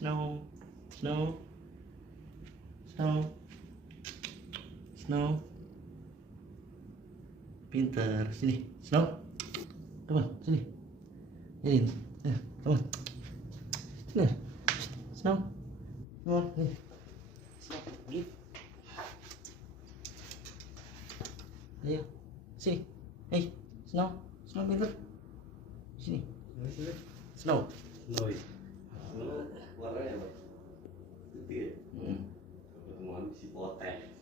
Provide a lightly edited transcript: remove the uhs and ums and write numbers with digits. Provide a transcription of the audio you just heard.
Snow, snow, snow, snow. Pintar. Sini, Snow. Come on, sini. Ini. Come on. Sini. Snow. Come on, nih. Snow, pergi. Ayo, sini. Hey, Snow. Snow pintar. Sini. Snow. Snow. Warnanya apa? Putih ya? Pertemuan si poteh.